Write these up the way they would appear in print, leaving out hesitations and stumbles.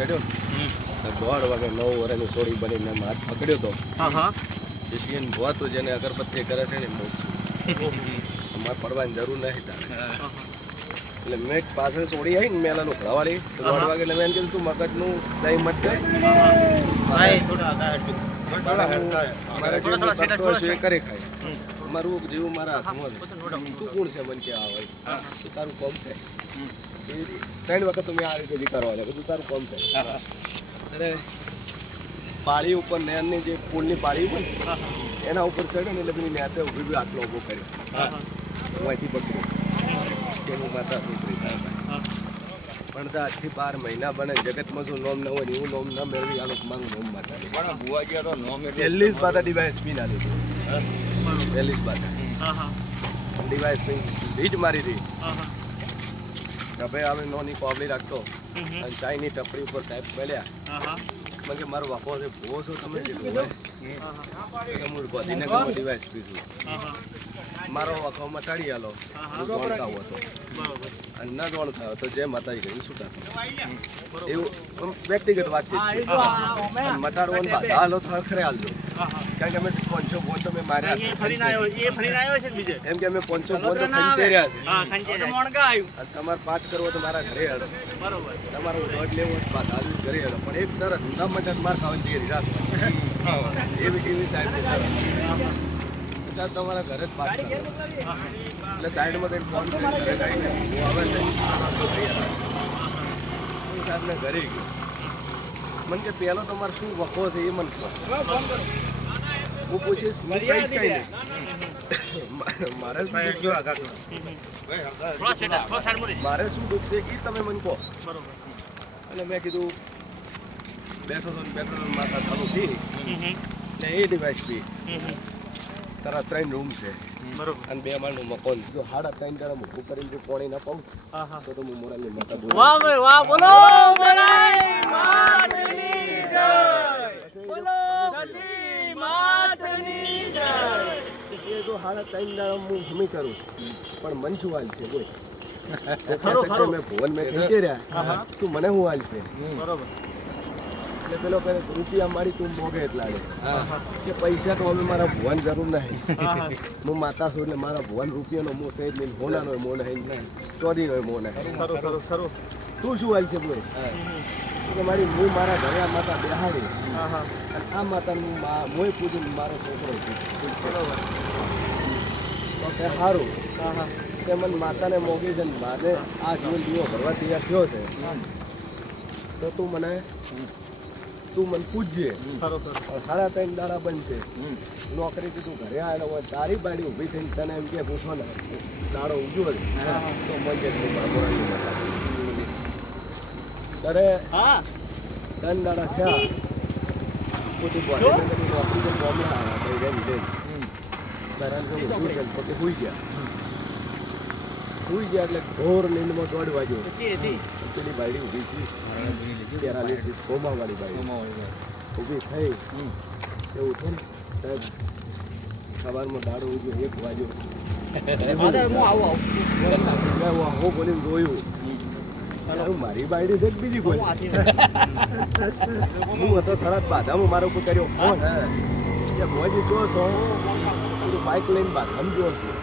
ચડ્યો ને 1:30 વાગે 9 વર્ષની છોડી બનીને હાથ પકડ્યો તો ઈસીએન ભોત જેને અગરબત્તી કરે છે ને અમારે પડવાની જરૂર નહીં તારે એટલે મેં પાછળ છોડી આવી ને મેલાનું ઘડાવાળી 1:30 વાગે એટલે મેં કીધું તું મગજનું દહીં મત કર કરી ખાય મારું જીવ મારા હાથમાં તું કોણ છે મને કે આવે તું તારું કોમ થાય 3 વખત તમે આ રીતે વિચારવા લાગે તું તારું કોમ થાય અરે પાળી ઉપર નેરની જે પુલની પાળી ઉપર એના ઉપર ચડ્યો ને એટલે પેલી નેતે ઉભી બી આટલો ઉભો કર્યો હું અહીંથી પકડ્યો કે હું માતા છોકરી પણ તો આજથી 12 મહિના બને જગતમાં જો નોમ ન હોય ને એવું નોમ ન મેળવી આ લોકો માંગ નોમ માતા બુવા ગયા તો નોમ પહેલી જ બાતા ડિવાઇસ પી ના લીધું પહેલી જ બાતા ડિવાઇસ પી રીચ મારી હતી હવે અમે નોની કોબલી રાખતો અને ચાઈની ટપરી ઉપર સાહેબ મળ્યા કે મારો બાપો છે ભો છો તમે હું ગાંધીનગરમાં ડિવાઇસ પીશું મારો વખો મટાડી આલો દોડતા હતો અને ન દોડ થયો તો જે માતાજી કહ્યું શું કરતું એવું વ્યક્તિગત વાતચીત મટાડવો બાધા હાલો ખરે હાલજો કારણ કે અમે 500 બોલ તમે માર્યા એમ કે અમે 500 બોલ ખંચેર્યા છે તમારે પાઠ કરવો તો મારા ઘરે હડો તમારું દોડ લેવો બાધા હાલ ઘરે હડો પણ એક સરસ ન મજા માર ખાવાની તૈયારી રાખો એવી સાહેબ તમારા ઘરે જ પાઠ કરો એટલે સાઈડમાં કંઈક ફોન ઘરે આવીને હું આવે ને સાહેબને ઘરે ગયો મને કે પહેલો તમારે શું વખો છે એ મને કહો હું પૂછીશ કહીશ કઈ નહીં મારે શું દુઃખ છે એ તમે મને કહો એટલે મેં કીધું બેઠો તો માતા ચાલુ થઈ એટલે એ ડિવાઇસ બી તારા 3 રૂમ છે અને 2 માળનું મકાન જો 3.5 જણા મૂકું કરીને જો પાણી ના પાઉં તો હું મોરાની માતા બોલું વાહ ભાઈ વાહ બોલો મોરાની માતની જય બોલો સતી માતની જય એ જો 3.5 જણા હું ભૂમિ કરું પણ મન શું હાલ છે બોલ ખરો મેં ભવન મેં ખેંચી રહ્યા તું મને શું હાલ છે બરોબર એટલે પેલો કહે રૂપિયા મારી તું મોગે એટલા કે પૈસા તો હવે મારા ભુવન જરૂર નહીં હું માતા છું એટલે મારા ભુવન રૂપિયાનો મોહ છે નહીં હોનાનો મોહ નહીં ચોરીનો મોહ નહીં તું શું હાલ છે બોલ કે મારી હું મારા ઘરે આ માતા બેહાડી અને આ માતાનું મોય પૂજન મારો છોકરો છે બરોબર તો કે સારું કે મને માતાને મોગી છે માને આ જીવન દીવો ભરવા તૈયાર થયો છે તો તું મને પૂછજે 3.5 દાડા બનશે નોકરીથી તું ઘરે આવેલો હોય તારી બાડી ઊભી થઈને તને એમ કે પૂછો ને દાડો ઉજ્યો તો મને અરે 3 દાડા થયા પોતે નોકરી તો બોમ્બે આવ્યા પોતે સુઈ ગયા એટલે ઘોર નીંદમાં 1:30 વાગ્યો પેલી બાયડી ઊભી હતી પેરાલિસિસ કોમાવાળી બાયડી ઊભી થઈ એવું થયું સાહેબ સવારમાં દાડો ઉગ્યો 1 વાગ્યો હું બોલીને જોયું મારી બાયડી છે બીજી કોઈ હું હતો થરાદ બાધામાં મારો ઉપર કર્યો ફોન કે મોજી જો છો બાઇક લઈને બાધામ જો છું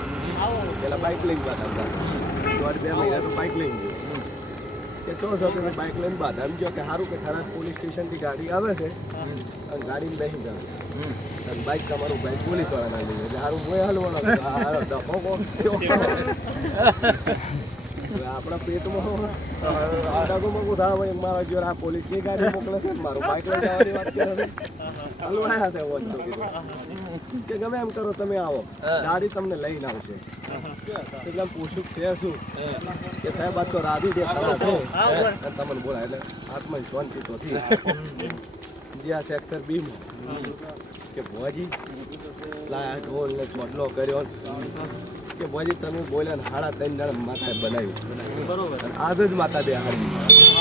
પેલા બાઇક લઈને બાધામ 2 મહિના તો બાઇક લઈને ગયો કે છો તમે બાઇક લઈને બાધામ ગયો કે સારું કે થરાદ પોલીસ સ્ટેશનથી ગાડી આવે છે અને ગાડીને બેસી જાવ અને બાઇક તમારું બાઇક પોલીસ વાળાના લઈએ એટલે સારું કોઈ હાલવાનો આપણા પેટમાં આડાગોમાં થાય હોય મારા જો આ પોલીસની ગાડી મોકલે છે મારું બાઇક લઈ જવાની વાત કરે છે હલવાયા છે કે ગમે એમ કરો તમે આવો ગાડી તમને લઈને આવશે એટલે પૂછું છે શું કે સાહેબ આ તો રાધી દે તમને બોલાય એટલે આત્મા શાંતિ તો થી જે આ સેક્ટર બીમાં કે ભુવાજી લાયા ઢોલ ને ચોટલો કર્યો કે ભુવાજી તમે બોલ્યા 3.5 જણા માતા બનાવી બરોબર આજ જ માતા બેહાડી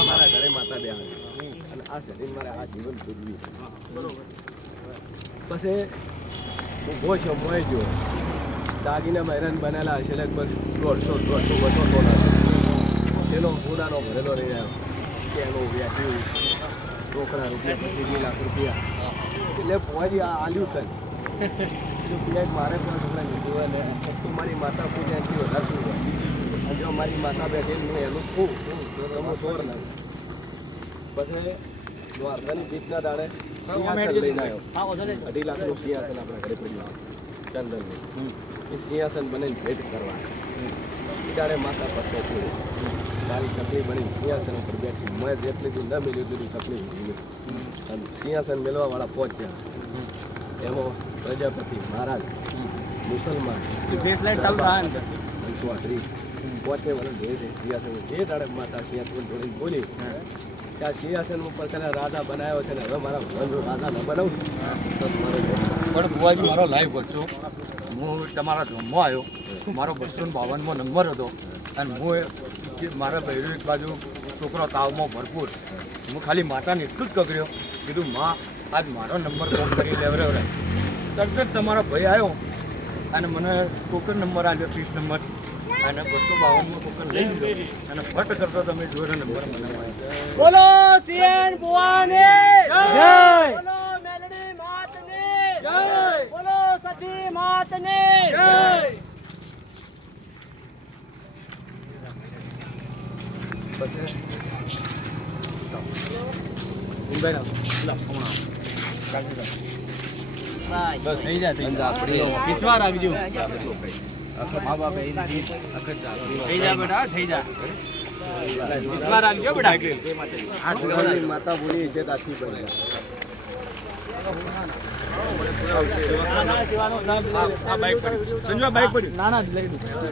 મારા ઘરે માતા બેહાડી અને આ શરીર મારે આ જીવન પૂજવી બરોબર પછી હું ગોશો મોય જો દાગીના મહેરાન બનેલા હશે લગભગ 150-200 ટોના તેનો પૂરાનો ભરેલો રહી આવ્યો કે એનું વ્યાખ્યું રોકડા રૂપિયા પછી 2 લાખ રૂપિયા એટલે ભુવાજી આ આલ્યું છે જો પિયા મારે પણ છોકરા લીધું હોય ને તો મારી માતા પૂજાથી વધારે શું હોય અને જો મારી માતા બેઠી હું એનું છું તો તમે સોર ના પછી દ્વારકાની બીચના દાડે સિંહાસન લઈને આવ્યો 2.5 લાખનું સિંહાસન આપણા ઘરે પડ્યું ચંદનનું એ સિંહાસન બનાવીને ભેટ કરવા એ દાડે માતા પત્તો પૂરી મારી ચકલી બની સિંહાસન ઉપર બેઠી મેં જેટલી તું ન મેળ્યું એટલી ચકલી મેળવી અને સિંહાસન મેળવાવાળા પહોંચ્યા એમાં પ્રજાપતિ મહારાજ મુસલમાન ચૌધરી પહોંચે વળે સિંહાસન જે દાડે માતા સિંહાસન જોડી બોલી ત્યાં સિંહાસન ઉપર છે રાજા બનાવ્યો છે ને હવે મારા ભગવાન રાજા ન બનાવું તો મારો પણ ભુવાજી મારો લાઈવ કરજો હું તમારા ધર્મમાં આવ્યો મારો 252મો નંબર હતો અને હું મારા બહેરું એક બાજુ છોકરો તાવમાં ભરપૂર હું ખાલી માતાને એટલું જ કગર્યો કીધું માં આજ મારો નંબર ફોન કરી લેવડાવડે તરત જ તમારો ભાઈ આવ્યો અને મને ટોકન નંબર આવ્યો 30 નંબર અને 252મો ટોકન લઈ લીધો અને ફટ કરતો તમે જોડે નંબર મને મળ્યો. બોલો સીએન ભુવાની જય, બોલો મેલડી માતની જય, બોલો સતી માતની જય. બસ થઈ જાય વિશ્વાસ રાખજો. મા બાપ થઈ જા બેટા, થઈ જા. વિશ્વાસ રાખજો બેટા. માતા બોલી છે આખી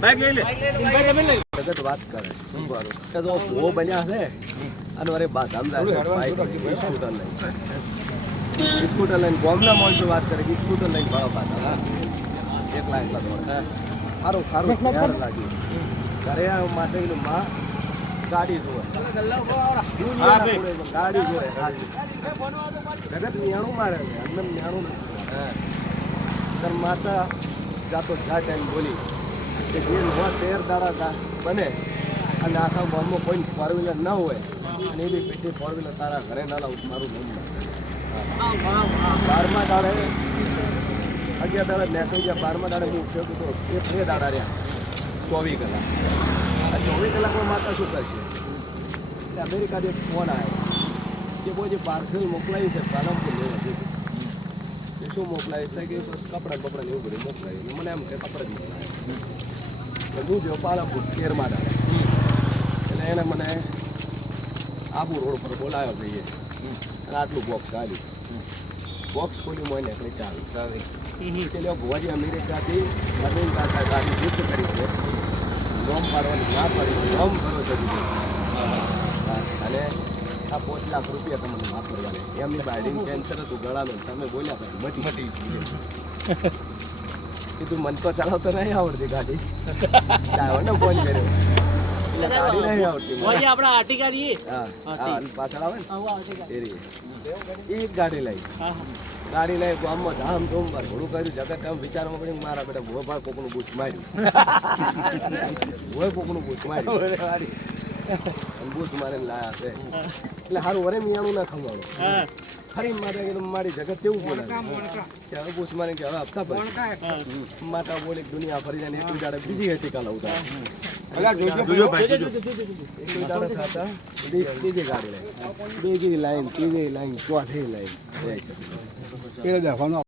બની જગત વાત કરે કે જો ભૂવો બન્યા છે અને અરે સ્કૂટર લઈને ગામના માણસો વાત કરે કે સ્કૂટર લઈને ભાવ પાતા એકલા દોડે સારું સારું ધ્યાન લાગ્યું ઘરે માટેનું માં ગાડી જોવે ગાડી જોવે જગત નિયાણું મારે છે અંદર નિયાણું નથી માતા જાતો જા ટાઈમ બોલી કે જે 13 દાડા બને અને આખા ગામમાં કોઈ 4 વ્હીલર ન હોય અને એ બી પેટી 4 વ્હીલર તારા ઘરે ના લાવું મારું મન 12મા દાડે 11 દાડા નીકળી ગયા 12મા દાડે હું ઉઠ્યો તો એ 2 દાડા રહ્યા 24 કલાક આ 24 કલાકમાં માતા શું કરશે એટલે અમેરિકાથી એક ફોન આવ્યો કે કોઈ જે પાર્સલ મોકલાયું છે પાલનપુર લેવા એ શું મોકલાય એટલે કે કપડાં બપડાં એવું બધું મોકલાયું મને એમ કે કપડાં જ મોકલાય હું જો પાલનપુર 13મા દાડે એટલે એને મને આબુ રોડ પર બોલાવ્યો જઈએ અને આટલું બોક્સ આવ્યું બોક્સ ખોલ્યું મને એટલે ચાવી એટલે ભુવાજી અમેરિકાથી અમેરિકા ગાડી ગિફ્ટ કરી છે લોમ પાડવાની ના પાડી લોમ કરો છો અને આ 5 લાખ રૂપિયા તમને વાપરવાને એમની બાઇડિંગ કેન્સર હતું ગળાનું તમે બોલ્યા પછી મટી કીધું મને તો ચલાવતો નહીં આવડતી ગાડી ચાલો ને ફોન કર્યો એટલે ગાડી નહીં આવડતી આપણા આર્ટિકા રહીએ હા પાછળ આવે ને એક ગાડી લઈ ગામમાં ધામ ધૂમ પર ઘોડું કર્યું જગત એમ વિચારમાં પડ્યું મારા બેટા ભોય ભાઈ કોકનું બૂચ માર્યું ભોય કોકનું બૂચ માર્યું બૂચ મારીને લાયા છે એટલે સારું વરે મિયાણું ના ખમવાડો ફરી માતા કીધું મારી જગત કેવું બોલે કે હવે બૂચ મારી કે હવે હપ્તા પર માતા બોલી દુનિયા ફરી જાય એક દાડે બીજી હતી કાલ ઉતાર ત્રીજી ગાડી લાઈન બીજી લાઈન ત્રીજી લાઈન ચોથી લાઈન